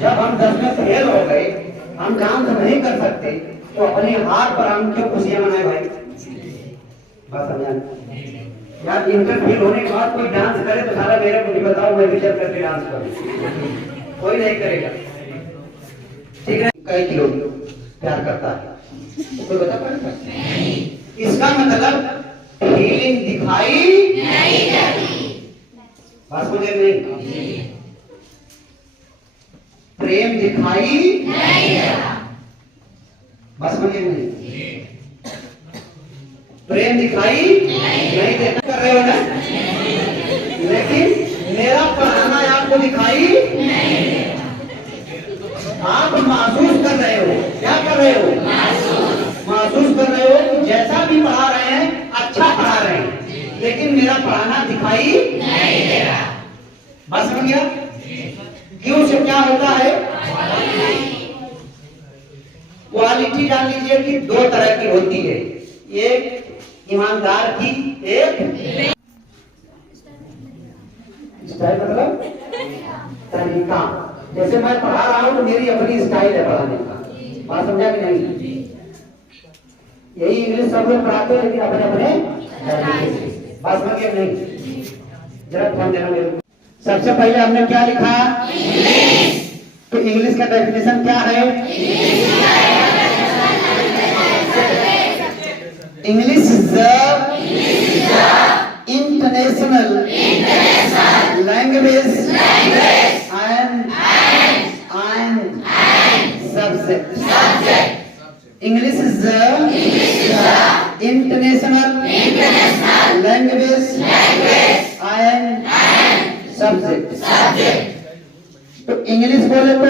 जब हम 10 में फेल हो गए, हम डांस नहीं कर सकते, तो अपने हाथ पर हम क्यों खुशियां मनाए भाई? बात समझा यार। इंटर फेल होने के बाद कोई डांस करे तो सारा मेरे को नहीं बताओ, मैं भी चल करके डांस करूं। कोई नहीं करेगा, ठीक है? कई किलो प्यार करता है, कोई बता पाएगा? इसका मतलब फीलिंग दिखाई नहीं जाती। बात मुझे नहीं, प्रेम दिखाई नहीं देता। बस मुझे नहीं, प्रेम दिखाई नहीं देता। कर रहे हो ना? लेकिन मेरा पढ़ाना आपको दिखाई नहीं देता। आप महसूस कर रहे हो, क्या कर रहे हो? महसूस कर रहे हो कि जैसा भी पढ़ा रहे हैं अच्छा पढ़ा रहे हैं, लेकिन मेरा पढ़ाना दिखाई नहीं दे रहा। बस समझ गया? क्यों से क्या होता है? क्वालिटी जान लीजिए कि दो तरह की होती है, एक ईमानदार की, एक स्टाइल, मतलब तरीका। जैसे मैं पढ़ा रहा हूं तो मेरी अपनी स्टाइल है पढ़ाने का। बात समझा कि नहीं? यही इंग्लिश सब लोग पढ़ाते हैं, लेकिन अपने अपने। बात समझ गया नहीं? जरा ध्यान देना मेरे को। सबसे पहले हमने क्या लिखा? इंग्लिश। तो इंग्लिश का डेफिनेशन क्या है? English is international language and subject. English is international language and subject. तो इंग्लिश बोले तो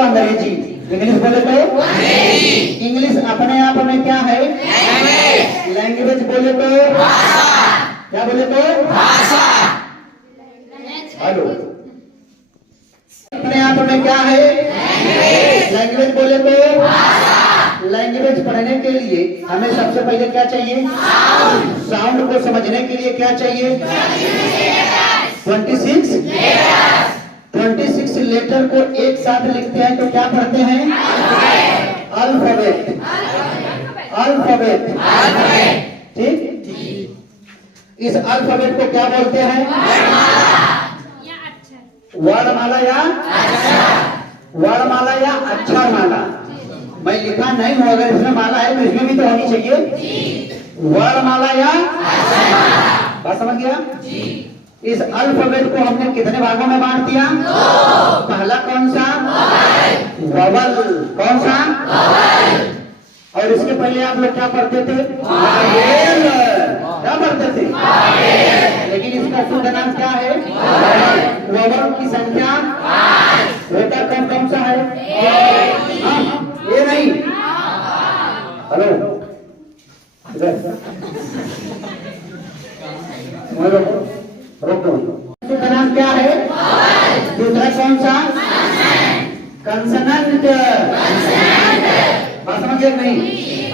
अंग्रेजी, इंग्लिश बोले तो इंग्लिश अपने आप में क्या है? लैंग्वेज बोले तो क्या बोले तो? हेलो, अपने आप में क्या है? लैंग्वेज बोले तो लैंग्वेज पढ़ने के लिए हमें सबसे पहले क्या चाहिए? साउंड को समझने के लिए क्या चाहिए? 26 लेटर को एक साथ लिखते हैं तो क्या पढ़ते हैं? अल्फाबेट। ठीक? इस अल्फाबेट को क्या बोलते हैं? वर्णमाला या अक्षरमाला। मैं लिखा नहीं हूं, अगर इसमें माला है तो इसमें भी तो होनी चाहिए वर्णमाला या। बात समझ गया? इस अल्फाबेट को हमने कितने भागों में बांट दिया? पहला कौन सा? वोवल। कौन सा? और इसके पहले आप लोग क्या पढ़ते थे? क्या पढ़ते थे? लेकिन इसका शुद्ध नाम क्या है? वोवल की संख्या होता कौन सा है? ये नहीं। हेलो, दूसरा नाम क्या है? दूसरा कौन सा? कंसोनेंट। बात समझिए नहीं?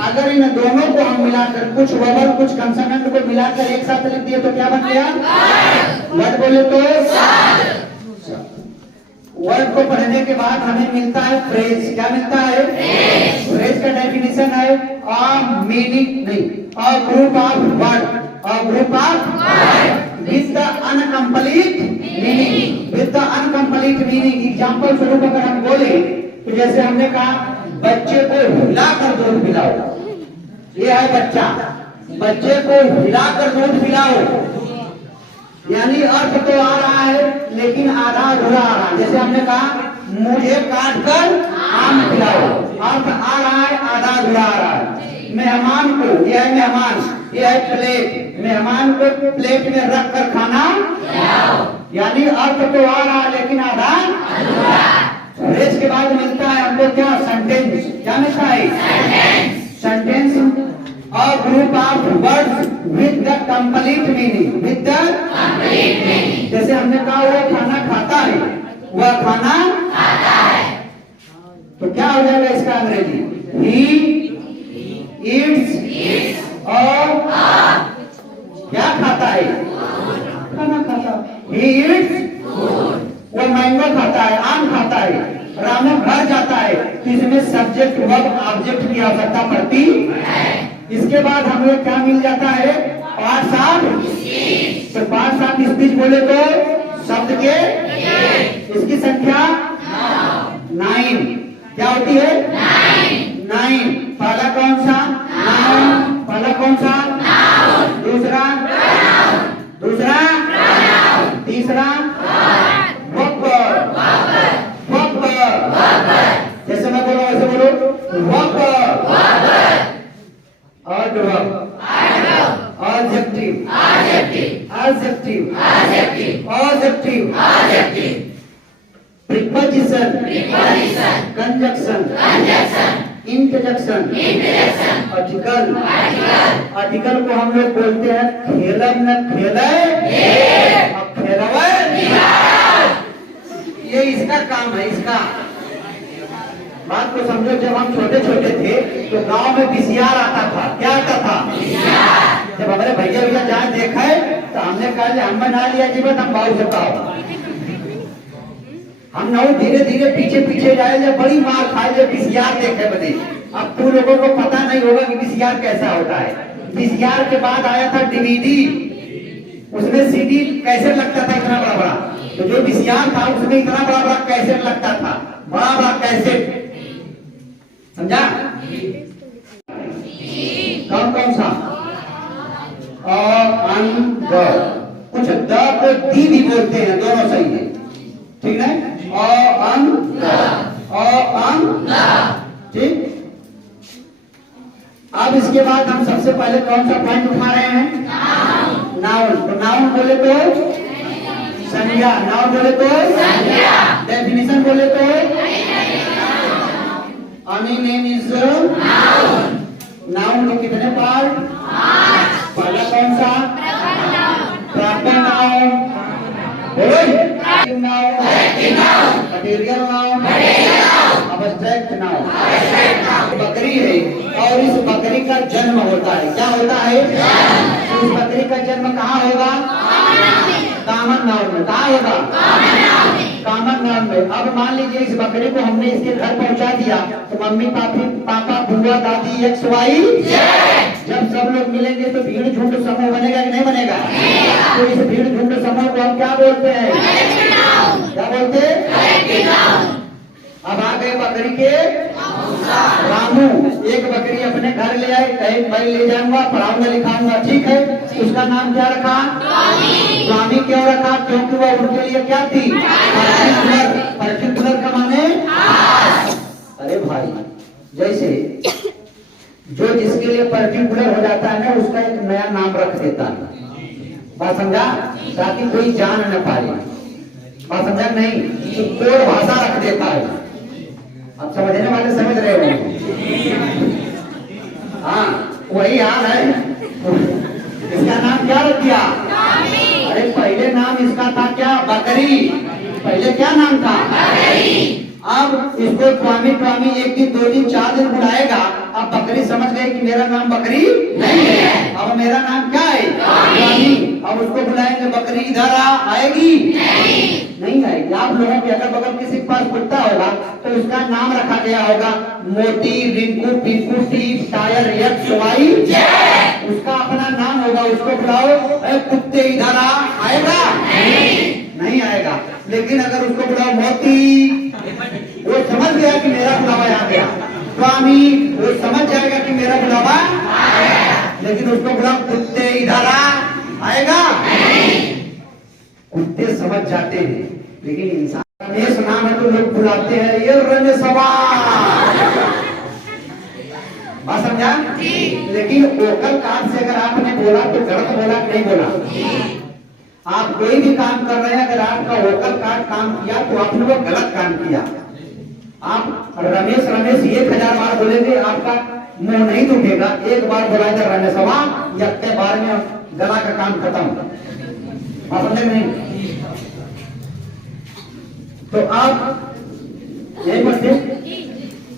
अगर इन दोनों को हम मिलाकर, कुछ वोवल कुछ कंसोनेंट को मिलाकर एक साथ लिख दिए तो क्या बन गया? वर्ड बोले तो वर्ड को पढ़ने के बाद हमें मिलता है फ्रेज। क्या मिलता है? फ्रेज का डेफिनेशन है अ मीनिंग नहीं, a group of word, a group of with the incomplete meaning। Example स्वरूप अगर हम बोले तो जैसे हमने कहा बच्चे को हिलाकर दूध पिलाओ, ये है बच्चा, बच्चे को हिलाकर दूध पिलाओ, यानी अर्थ तो आ रहा है लेकिन आधा अधूरा आ रहा है। जैसे हमने कहा मुझे काट कर आम खिलाओ, अर्थ आ रहा है आधा अधूरा आ रहा है। मेहमान को, यह है मेहमान, यह है प्लेट, मेहमान को प्लेट में रख कर खाना खिलाओ, यानी अर्थ तो आ रहा है लेकिन आधा अधूरा। फ्रेज के बाद मिलता है हमको क्या? सेंटेंस। क्या मिलता है? Sentence a group of words with the complete meaning, with the complete meaning. जैसे हमने कहा वो खाना खाता है, वह खाना खाता है, तो क्या हो जाएगा इसका अंग्रेजी? ही ईट्स और क्या खाता है? खाना खाता ही ईट्स, वो मैंगो खाता है, आम खाता है। रामू घर जाता है, तो इसमें सब्जेक्ट वर्ब ऑब्जेक्ट की आवश्यकता पड़ती है। इसके बाद हमें क्या मिल जाता है, पार्ट्स ऑफ स्पीच। तो पार्ट्स ऑफ स्पीच बोले तो शब्द के इसकी संख्या 9 क्या होती है, 9। पहला कौन सा, नाउन। पहला कौन सा, नाउन। दूसरा, दूसरा, तीसरा, वर्ब। जैसे मैं बोलो वैसे बोलो, verb, adverb, adjective, adjective, preposition, conjunction, interjection, article को हम लोग बोलते हैं खेलब न खेले और खेलवे। ये इसका काम है, इसका बात को समझो। जब हम छोटे छोटे थे तो गांव में बीसीआर आता था। क्या आता था, जब हमारे भैया जहाँ देखे तो हमने कहा हम बना लिया जीवन, हम बाबू से कहा हम ना धीरे धीरे पीछे पीछे जाए, जब बड़ी मार खाए जब बीसीआर देखे बने। अब तू लोगों को पता नहीं होगा कि बीसीआर कैसा होता है। बीसीआर के बाद आया था डीवीडी, उसमें सीडी कैसे लगता था इतना बड़ा बड़ा। तो जो बीसीआर था उसमें इतना बड़ा बड़ा कैसेट लगता था, बड़ा बड़ा कैसेट, समझा। कौन कौन सा, कुछ द को दी भी बोलते हैं, दोनों सही है, ठीक है। ठीक। अब इसके बाद हम सबसे पहले कौन सा पॉइंट उठा रहे हैं, नाउन। तो नाउन बोले तो संज्ञा, नाउन बोले तो संज्ञा, डेफिनेशन बोले तो any name is noun। Noun के कितने पार्ट, पहला कौन सा, proper noun, material noun, abstract noun. बकरी है और इस बकरी का जन्म होता है, क्या होता है, इस बकरी का जन्म कहाँ होगा, कॉमन नाउन में। कहाँ होगा, कॉमन नाउन में। अब मान लीजिए इस बकरी को हमने इसके घर पहुंचा दिया, तो मम्मी पापा बुआ दादी एक्स वाई, जब सब लोग मिलेंगे तो भीड़ झुंड समूह बनेगा कि नहीं बनेगा। तो इस भीड़ झुंड समूह को हम क्या बोलते हैं, क्या बोलते हैं। अब आ गए बकरी के रामू। एक बकरी अपने घर ले आए, कहीं मैं ले जाऊंगा, पढ़ाऊंगा लिखाऊंगा, ठीक है। उसका नाम क्या रखा, स्वामी। क्यों रखा, क्योंकि वह उनके लिए क्या थी, पर्टिकुलर। पर्टिकुलर का माने, अरे भाई जैसे जो जिसके लिए पर्टिकुलर हो जाता है ना, उसका एक नया नाम रख देता है, बात समझा, ताकि कोई जान न पाए, बात समझा नहीं, तो कोड भाषा रख देता है। अब समझने वाले समझ रहे हो, हाँ वही हाल है। इसका नाम क्या रख दिया, अरे पहले नाम इसका था क्या, बकरी। पहले क्या नाम था, बकरी। अब इसको स्वामी स्वामी 1 दिन 2 दिन 4 दिन बुलाएगा। अब बकरी समझ गई कि मेरा नाम बकरी नहीं है, अब मेरा नाम क्या है, स्वामी। अब उसको बुलाएंगे, बकरी इधर आएगी, नहीं आएगी। आप लोगों के अगर बगल किसी के पास कुत्ता होगा तो उसका नाम रखा गया होगा मोती, रिंकू, पिंकू, टीप, टायर, एक्स वाई, उसका अपना नाम होगा। उसको बुलाओ, कुत्ते इधर आएगा, नहीं आएगा। लेकिन अगर उसको बुलाओ मोती, वो समझ गया कि मेरा बुलावा आ गया। स्वामी, वो समझ जाएगा कि मेरा बुलावा आया। लेकिन उसको बुलाओ कुत्ते इधर आएगा, कुत्ते समझ जाते हैं। लेकिन इंसान रमेश नाम है तो लोग बुलाते हैं ये रमेशवा, बात समझा। लेकिन वोकल कार्ड से अगर आपने बोला तो गलत बोला नहीं बोला। आप कोई भी काम कर रहे हैं, अगर आपका वोकल कार्ड काम किया तो आपने वो गलत काम किया। आप रमेश रमेश 1000 बार बोलेंगे, आपका मुंह नहीं दुखेगा। एक बार बोला था रमेशवा, या के बार में गला का काम खत्म, समझे नहीं। तो आप यही बच्चे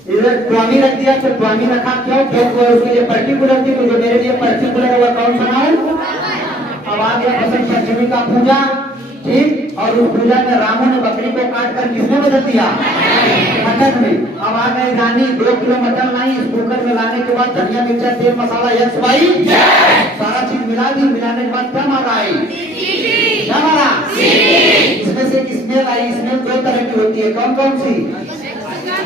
इधर स्वामी रख दिया, तो स्वामी रखा क्यों, क्योंकि उसके लिए पर्टिकुलर थी। तो जो मेरे लिए पर्टिकुलर हुआ कौन सा नाम। अब आ गया बसंत पंचमी का पूजा। ठीक। और उस पूजा में रामों ने बकरी को काट कर किसमें बदल दिया? मटन में। अब आ गए रानी 2 किलो मटन लाई, इस कुकर में लाने के बाद धनिया मिर्चा तेल मसाला यक्स भाई सारा चीज मिला दी। मिलाने के बाद क्या मारा आई? क्या मारा? इसमें से स्मेल आई। स्मेल 2 तरह की होती है, कौन कौन सी?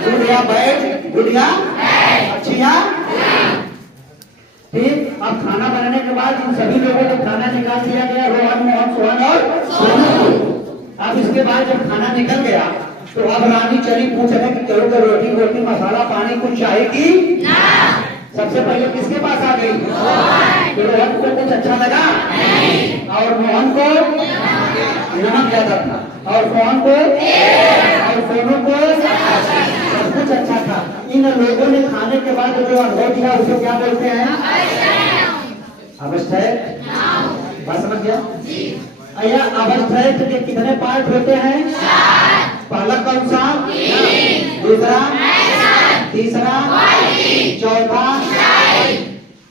गुड या बैड? गुड या अच्छी या ठीक। अब खाना बनाने के बाद इन सभी लोगों को खाना निकाल दिया गया, रोहन मोहन सोहन और सोनू। अब इसके बाद जब खाना निकल गया तो अब रानी चली पूछने कि चलो तो रोटी रोटी मसाला पानी कुछ चाहेगी ना। सबसे पहले किसके पास आ गई? तो रोहन को कुछ अच्छा लगा और मोहन को नमक ज्यादा था और सोहन को और सोनू को सब कुछ अच्छा था। इन लोगों ने खाने के बाद जो अनुभव दिया उसे क्या बोलते हैं? अवस्थैत। बात समझ गया? या अवस्थैत के कितने पार्ट होते हैं? पहला कौन सा? दूसरा, तीसरा, चौथा।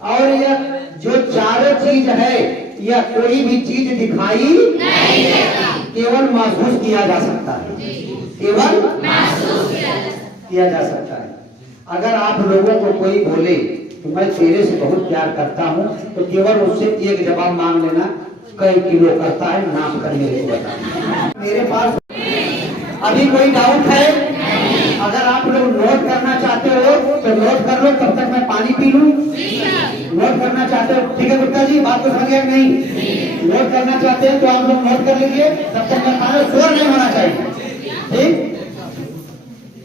और यह जो चारों चीज है यह कोई भी चीज दिखाई केवल महसूस किया जा सकता है, केवल किया जा सकता है। अगर आप लोगों को कोई बोले तो मैं तेरे से बहुत प्यार करता हूँ तो केवल उससे एक जवाब मांग लेना, कई किलो करता है नाप कर मेरे को बता। मेरे पास अभी कोई डाउट है? अगर आप लोग नोट करना चाहते हो तो नोट कर लो, तब तक मैं पानी पी लूं। नोट करना चाहते हो? ठीक है गुप्ता जी, बात को समझ गया नहीं? नोट करना चाहते हैं तो आप लोग नोट कर लीजिए, तब तक मैं पानी, शोर नहीं होना चाहिए। ठीक।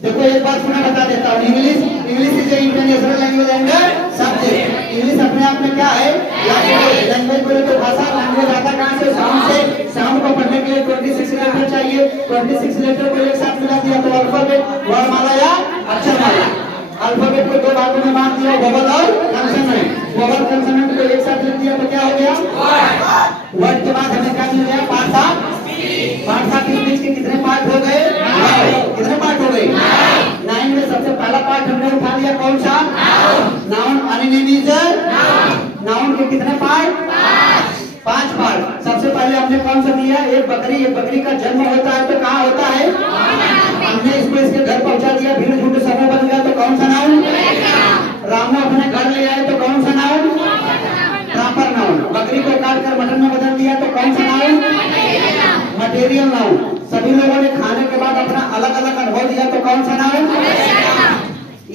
देखो एक बात सुना बता देता हूँ, English is international language and subject. English अपने आप में क्या है? लैंग्वेज बोले तो भाषा। लैंग्वेज आता कहाँ से? साउंड से। साउंड को पढ़ने के लिए 26 लेटर चाहिए। 26 लेटर को एक साथ मिला दिया तो अल्फाबेट, वर्णमाला या अक्षरमाला। अल्फाबेट को 2 भागों में बांट दिया, वोवल और कॉन्सोनेंट। वोवल कॉन्सोनेंट को एक साथ लिख दिया तो क्या हो गया? वर्ड के बाद हमें क्या मिल गया? पाठ। के बीच के कितने पार्ट हो गए? कितने पार्ट हो गए? 9 में सबसे पहला पार्ट हमने उठा लिया, कौन सा? नाउन। नाउन के कितने पार्ट? 5 पार्ट। सबसे पहले हमने कौन सा दिया? एक बकरी का जन्म होता है तो कहाँ होता है? हमने इसको इसके घर पहुंचा दिया, भीड़ झुंड समूह बन गया तो कौन सा नाउन? रामू अपने घर ले आए तो कौन सा नाउन? Proper noun. बकरी को काट कर मटन में बदल दिया तो कौन सा नाउन? Material noun. सभी लोगों ने खाने के बाद अपना अलग अलग अनुभव दिया तो कौन सा नाउन?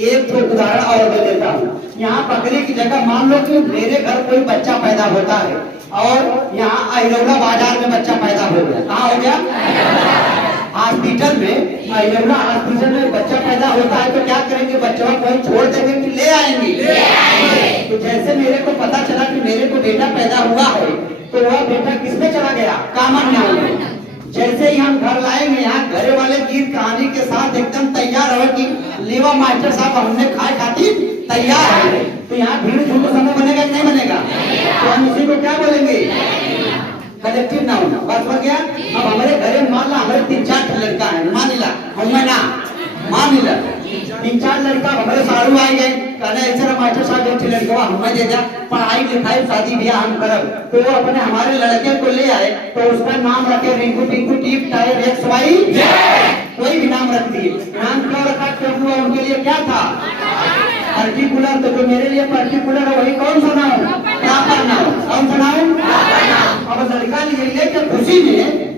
एक तो उदाहरण और दे देता हूँ। यहाँ बकरी की जगह मान लो कि मेरे घर कोई बच्चा पैदा होता है और यहाँ अहिरौला बाजार में बच्चा पैदा हो गया। कहाँ हो गया? हॉस्पिटल में। अहिरौला हॉस्पिटल में बच्चा पैदा होता है तो क्या करेंगे? बच्चों को वहीं छोड़ देंगे कि ले आएंगे? तो जैसे मेरे को पता चला कि मेरे को बेटा पैदा हुआ है तो वह बेटा किसमें चला गया? कॉमन नाउन में। जैसे ही हम घर लाएंगे यहाँ घरे वाले गीत कहानी के साथ एकदम तैयार हो कि लेवा मास्टर साहब हमने खाए खातिर तैयार है, तो यहाँ भीड़ झुंड समूह बनेगा कि नहीं बनेगा? तो हम इसी को क्या बोलेंगे? Collective noun. बात हो गया? अब हमारे घरे मान ला हमारे 3-4 लड़का है, मान ला हम ना मान ला 3-4 लड़का हमारे सारू आ गए, कहना ऐसा मास्टर साहब एक लड़का हमें दे दिया, पढ़ाई लिखाई शादी ब्याह हम करब। तो वो अपने हमारे लड़के को ले आए तो उसका नाम रखे रिंकू टिंकू टीप टायर एक्स वाई, कोई भी नाम रख दिए। नाम क्यों रखा? क्योंकि उनके लिए क्या था? पर्टिकुलर। तो जो मेरे लिए पर्टिकुलर है वही कौन सा नाम? Proper noun. कौन सा नाउन? अब लड़का लिए के खुशी में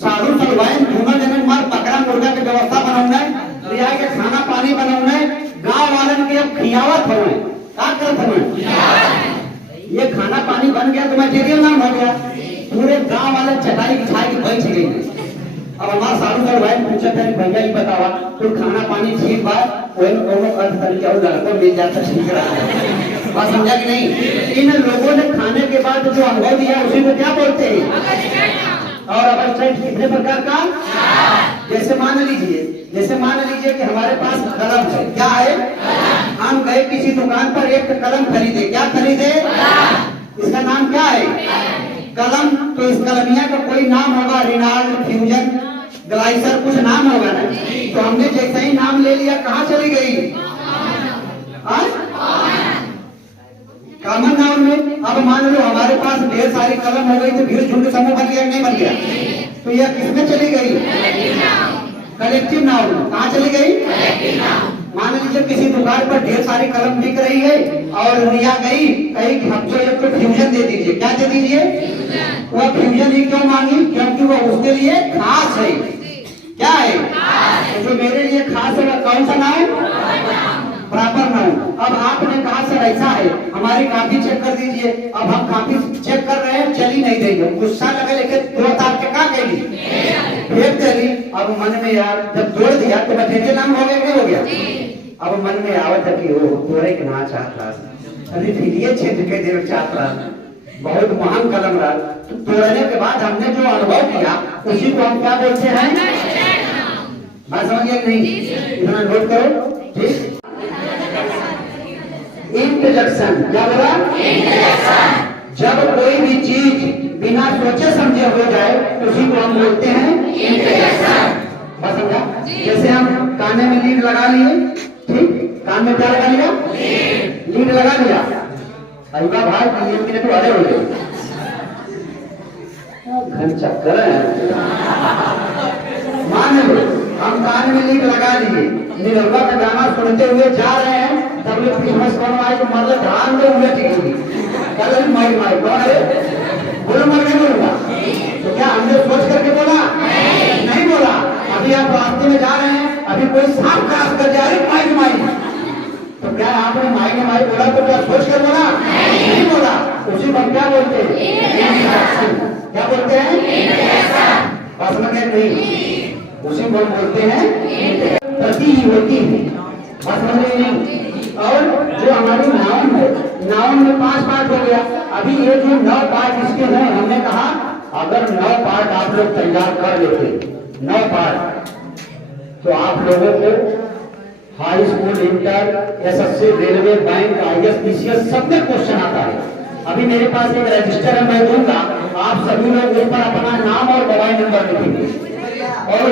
सारू सलवाइन दोनों जने मार बकरा मुर्गा की व्यवस्था बनाना है, रिया के खाना पानी बनाना है, गांव वालन के अब खियावत हो क्या करत हो? ये खाना पानी बन गया तो मटेरियल नाम हो गया। पूरे गांव वाले चटाई बिछा के बैठ गए। अब हमारा सारू सलवाइन पूछा था भैया ये बतावा तो खाना पानी ठीक बात कोई दोनों अर्थ तरीके और लड़का मिल जाता ठीक रहा। बात समझा कि नहीं? इन लोगों ने खाने के बाद जो अनुभव दिया उसी को क्या बोलते हैं? और अवस्था कितने प्रकार का? जैसे मान लीजिए कि हमारे पास कलम है। क्या है? हम गए किसी दुकान पर एक कलम खरीदे। क्या खरीदे? इसका नाम क्या है? कलम। तो इस कलमिया का कोई नाम होगा, रिनाल्ड, फ्यूजन, ग्लाइसर, कुछ नाम होगा ना। तो हमने जैसे ही नाम ले लिया कहाँ चली गई? कॉमन नाउन में। अब मान लो हमारे पास ढेर सारी कलम हो गई तो भीड़ झुंड समूह बन गया नहीं बन गया? तो यह किसमें चली गई? Collective noun. कहाँ चली गई? मान लीजिए किसी दुकान पर ढेर सारी कलम बिक रही है और रिया गई कहीं हमको एक तो फ्यूजन दे दीजिए। क्या दे दीजिए? वह फ्यूजन ही क्यों मांगी? क्योंकि वह उसके लिए खास है। क्या है? तो जो मेरे लिए खास है वह कौन सा नाउन? Proper noun. अब आपने कहा सर ऐसा है, हमारी कॉपी चेक कर दीजिए। अब हम कॉपी चेक कर रहे हैं, चली नहीं रही है। गुस्सा लगे लेके दो तार के का कही फेंक देली। अब मन में यार जब जोड़ दिया तो बटेटे नाम हो गया, क्या हो गया? अब मन में आवत है कि वो तोड़े के ना चाहता अभी फिर क्षेत्र के देव चाहता बहुत महान कलम रहा। तो तोड़ने के बाद हमने जो अनुभव किया उसी को हम क्या बोलते हैं? बात समझिए नहीं? इतना नोट करो, ठीक। इंटरजेक्शन। क्या बोला? जब कोई भी चीज बिना सोचे समझे हो जाए तो उसी को हम बोलते हैं इंटरजेक्शन। बस समझा? जैसे हम काने में लीड लगा लिए, ठीक, कान में क्या लगा लिया? लीड लगा लिया। अल्लाह भाई लीड के लिए तो अड़े हो गए, घन चक्कर है। मान लो हम कान में लीड लगा लिए, निरहुआ का गाना सुनते हुए जा रहे हैं, तब ये क्रिसमस कौन आए तो मतलब धान में हुए टिकेगी कल माई माई कौन है? बोलो मर नहीं बोलूंगा। तो क्या हमने सोच करके बोला? नहीं बोला। अभी आप रास्ते में जा रहे हैं, अभी कोई सांप क्रॉस कर जाए माई माई, तो क्या आपने माई ने माई बोला तो क्या सोच कर बोला? नहीं बोला। उसी को क्या बोलते हैं? क्या बोलते हैं? बात समझ गए नहीं? उसी को बोलते हैं प्रति ही होती है। बात समझ गए नहीं? और जो हमारी नाउन है, नाउन में 5 पार्ट हो गया। अभी ये जो 9 पार्ट इसके हैं, हमने कहा अगर 9 पार्ट आप लोग तैयार कर लेते, 9 पार्ट, तो आप लोगों को high school, inter, SSC, railway, bank, IAS, PCS सब में क्वेश्चन आता है। अभी मेरे पास एक रजिस्टर है, मैं दूंगा, आप सभी लोग उस पर अपना नाम और मोबाइल नंबर लिखेंगे और